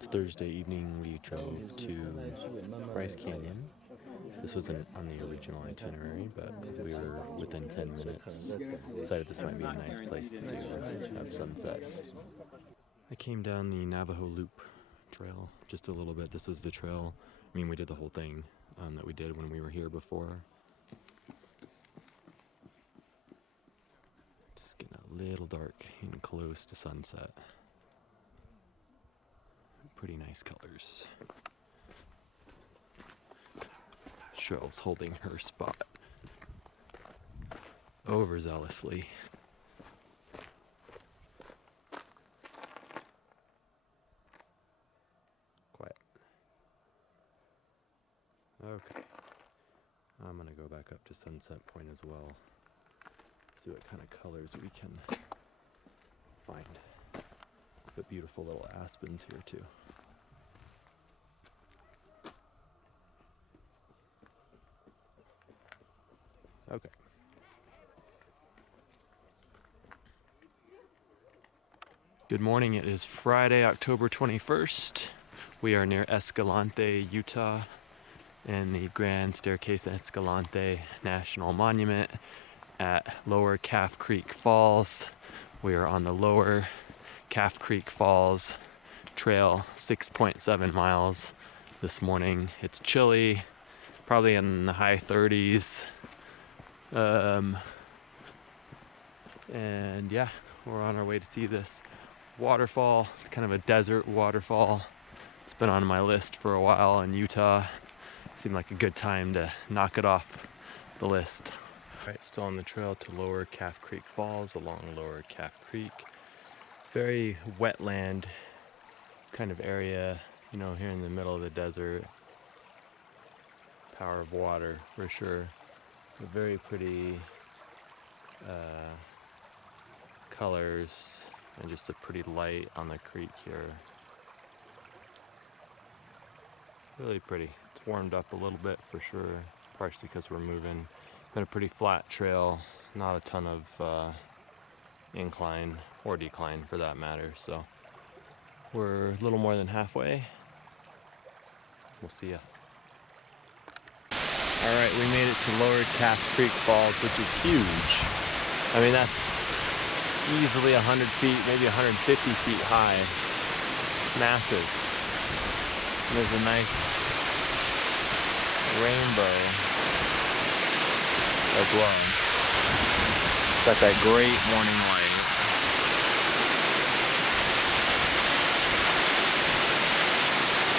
It's Thursday evening. We drove to Bryce Canyon. This wasn't on the original itinerary, but we were within 10 minutes. Decided this might be a nice place to do at sunset. I came down the Navajo Loop trail just a little bit. This was the trail. I mean, we did the whole thing that we did when we were here before. It's getting a little dark and close to sunset. Pretty nice colors. Cheryl's holding her spot overzealously. Quiet. Okay. I'm gonna go back up to Sunset Point as well. See what kind of colors we can find. But beautiful little aspens here too. Okay. Good morning. It is Friday, October 21st. We are near Escalante, Utah, and the Grand Staircase Escalante National Monument at Lower Calf Creek Falls. We are on the Lower Calf Creek Falls trail, 6.7 miles this morning. It's chilly, probably in the high 30s. And yeah, we're on our way to see this waterfall. It's kind of a desert waterfall. It's been on my list for a while in Utah. Seemed like a good time to knock it off the list. All right, still on the trail to Lower Calf Creek Falls along Lower Calf Creek. Very wetland kind of area, you know, here in the middle of the desert. Power of water for sure. A very pretty colors and just a pretty light on the creek here. Really pretty. It's warmed up a little bit for sure, partially because we're moving. Been a pretty flat trail, not a ton of incline or decline for that matter. So we're a little more than halfway. We'll see ya. All right, we made it to Lower Calf Creek Falls, which is huge. I mean, that's easily 100 feet, maybe 150 feet high. Massive. And there's a nice rainbow as well. Got that great morning light.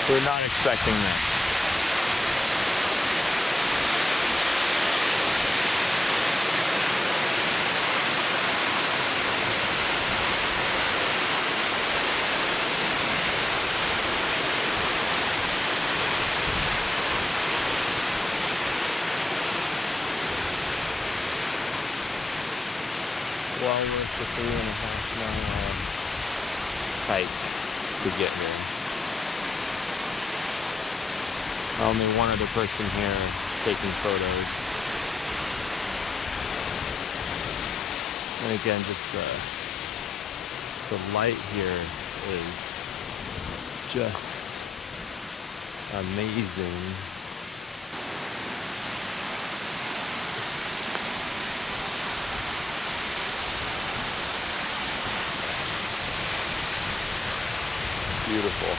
We're not expecting that. Well worth the 3.5 mile hike to get here. Only one other person here taking photos. And again, just the light here is just amazing. Beautiful.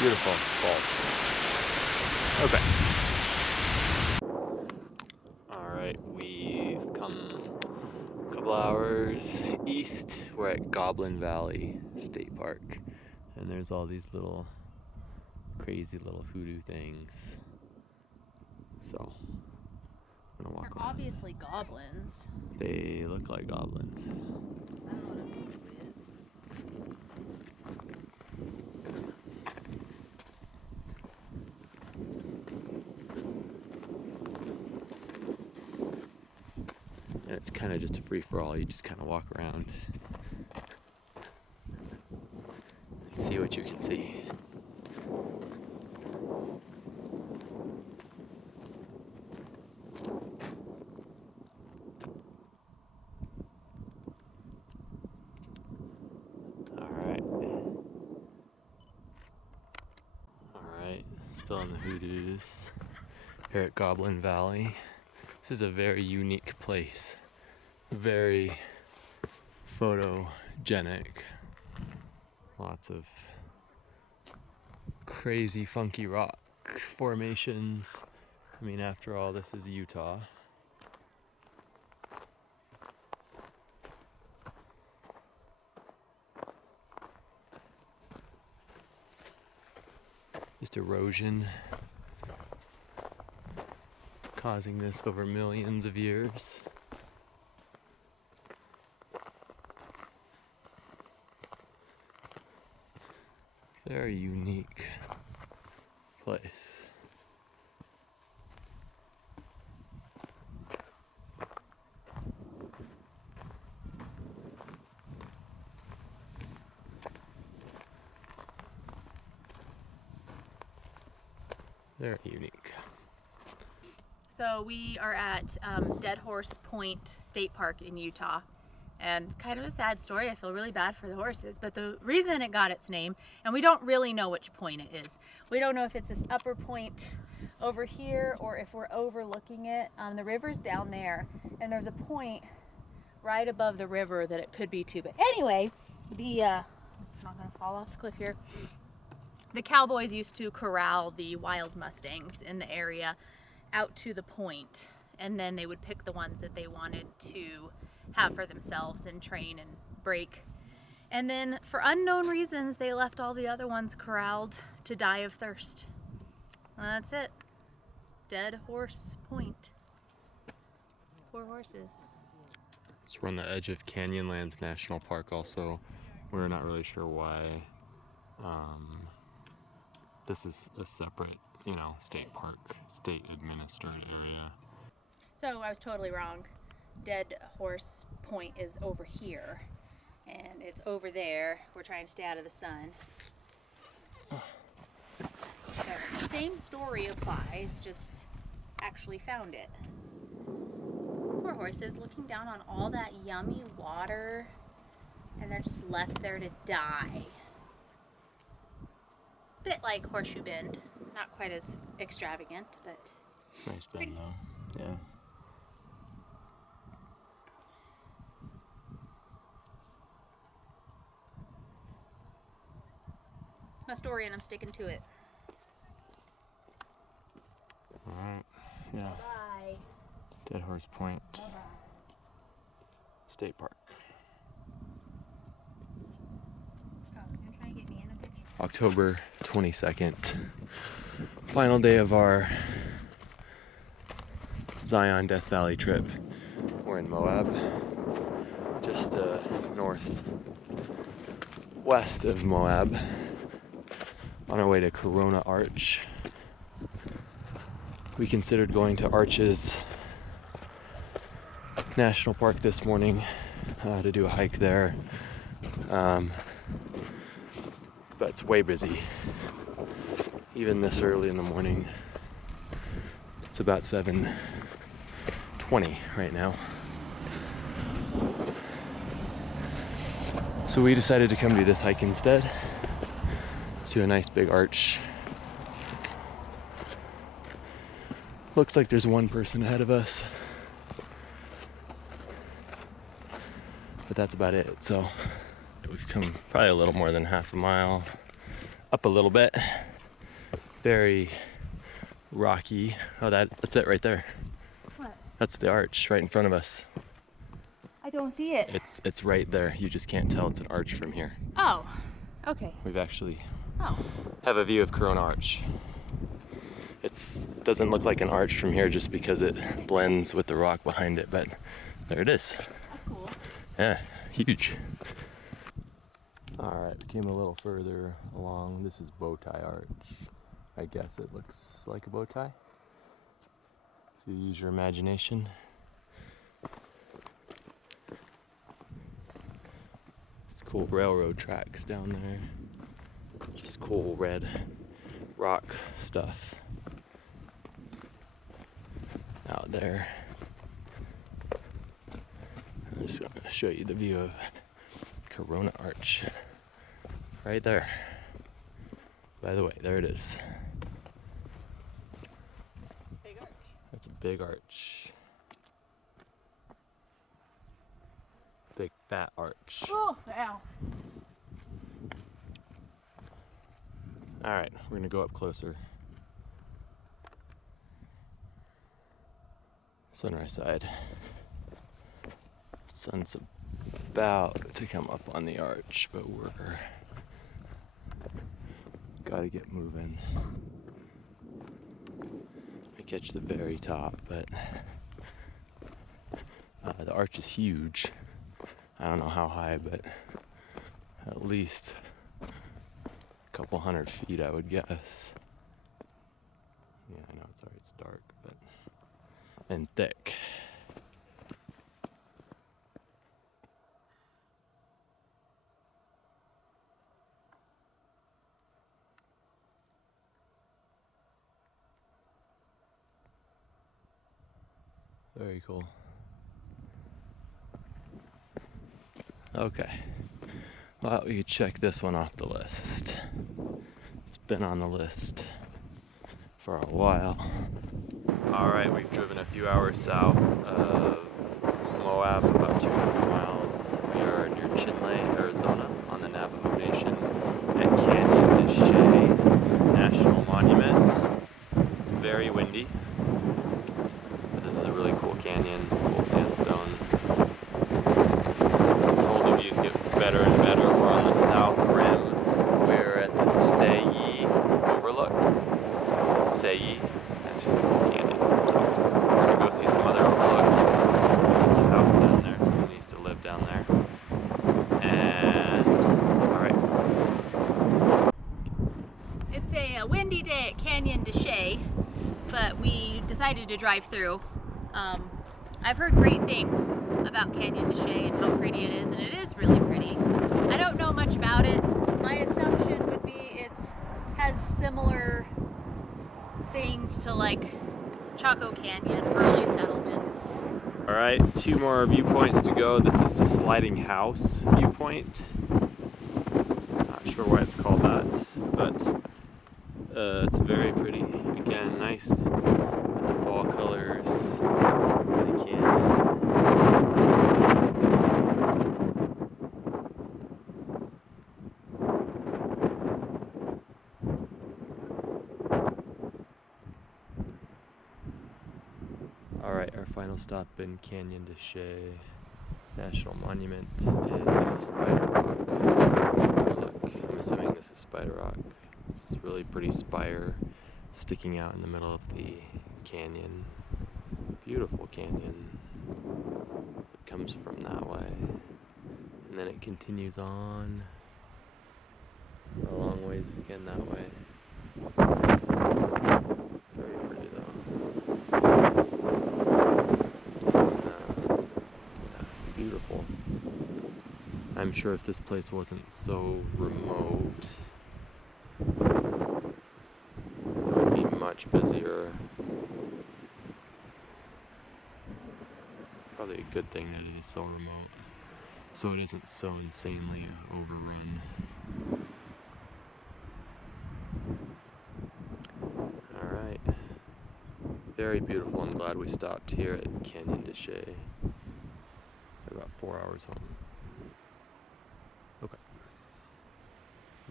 Beautiful falls. Okay. All right, we've come a couple hours east. We're at Goblin Valley State Park, and there's all these little crazy little hoodoo things. So I'm gonna walk They're around. obviously goblins. They look like goblins. I don't know what a hoodoo is. And it's kind of just a free-for-all. You just kind of walk around and see what you can see. still in the Hoodoos here at Goblin Valley. This is a very unique place, very photogenic. Lots of crazy funky rock formations. I mean, after all, this is Utah. Just erosion causing this over millions of years. Very unique place. Very unique. So we are at Dead Horse Point State Park in Utah. And kind of a sad story. I feel really bad for the horses, but the reason it got its name, and we don't really know which point it is. We don't know if it's this upper point over here or if we're overlooking it. The river's down there, and there's a point right above the river that it could be too. But anyway, I'm not gonna fall off the cliff here. The cowboys used to corral the wild mustangs in the area out to the point, and then they would pick the ones that they wanted to have for themselves and train and break. And then for unknown reasons, they left all the other ones corralled to die of thirst. And that's it. Dead Horse Point. Poor horses. So we're on the edge of Canyonlands National Park also. We're not really sure why. This is a separate, state park, state administered area. So I was totally wrong. Dead Horse Point is over here, and it's over there. We're trying to stay out of the sun. So same story applies, just actually found it. Poor horses looking down on all that yummy water, and they're just left there to die. Bit like Horseshoe Bend, not quite as extravagant, but Nice bend though. Yeah. it's my story and I'm sticking to it. Alright. Yeah. Bye. Dead Horse Point Bye-bye. State Park. Oh, you're trying to get me in a picture? October 22nd. Final day of our Zion Death Valley trip. We're in Moab, just northwest of Moab, on our way to Corona Arch. We considered going to Arches National Park this morning to do a hike there, but it's way busy. Even this early in the morning. It's about 7:20 right now. So we decided to come do this hike instead. Let's do a nice big arch. Looks like there's one person ahead of us, but that's about it. So we've come probably a little more than half a mile up a little bit. Very rocky. Oh, that's it right there. What? That's the arch right in front of us. I don't see it. It's right there. You just can't tell it's an arch from here. Oh, okay. We've actually Oh. have a view of Corona Arch. It doesn't look like an arch from here just because it blends with the rock behind it, but there it is. That's cool. Yeah, huge. All right, we came a little further along. This is Bow Tie Arch. I guess it looks like a bow tie, if you use your imagination. It's cool railroad tracks down there. Just cool red rock stuff out there. I'm just going to show you the view of Corona Arch right there. By the way, there it is. That's a big arch. Big fat arch. Oh, wow. All right, we're gonna go up closer. Sunrise side. Sun's about to come up on the arch, but we're gotta get moving. I catch the very top, but the arch is huge. I don't know how high, but at least a couple 100 feet, I would guess. Yeah, I know it's dark, but and thick. Very cool. Okay. Well, we could check this one off the list. It's been on the list for a while. Alright, we've driven a few hours south of Moab, about 200 miles. We are near Chelly, Arizona, on the Navajo Nation at Canyon de Chelly National Monument. It's very windy, but this is a really cool canyon, cool sandstone. The views get better and better. We're on the south rim. We're at the Chelly overlook. Chelly. That's just a cool canyon. So we're gonna go see some other overlooks. There's a house down there. Someone used to live down there. And all right. It's a windy day at Canyon de Chelly, but we decided to drive through. I've heard great things about Canyon de Chelly and how pretty it is, and it is really pretty. I don't know much about it. My assumption would be it has similar things to like Chaco Canyon, early settlements. All right, 2 more viewpoints to go. This is the sliding house viewpoint. Not sure why it's called that, but it's very pretty. Again, nice with the fall colors. The canyon. All right, our final stop in Canyon de Chelly National Monument is Spider Rock. Look, I'm assuming this is Spider Rock. It's really pretty spire sticking out in the middle of the canyon. Beautiful canyon. It comes from that way. And then it continues on a long ways again that way. Very pretty though. Beautiful. I'm sure if this place wasn't so remote, it would be much busier. It's probably a good thing that it is so remote, so it isn't so insanely overrun. Alright. Very beautiful. I'm glad we stopped here at Canyon de Chelly. About 4 hours home. Okay.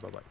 Bye-bye.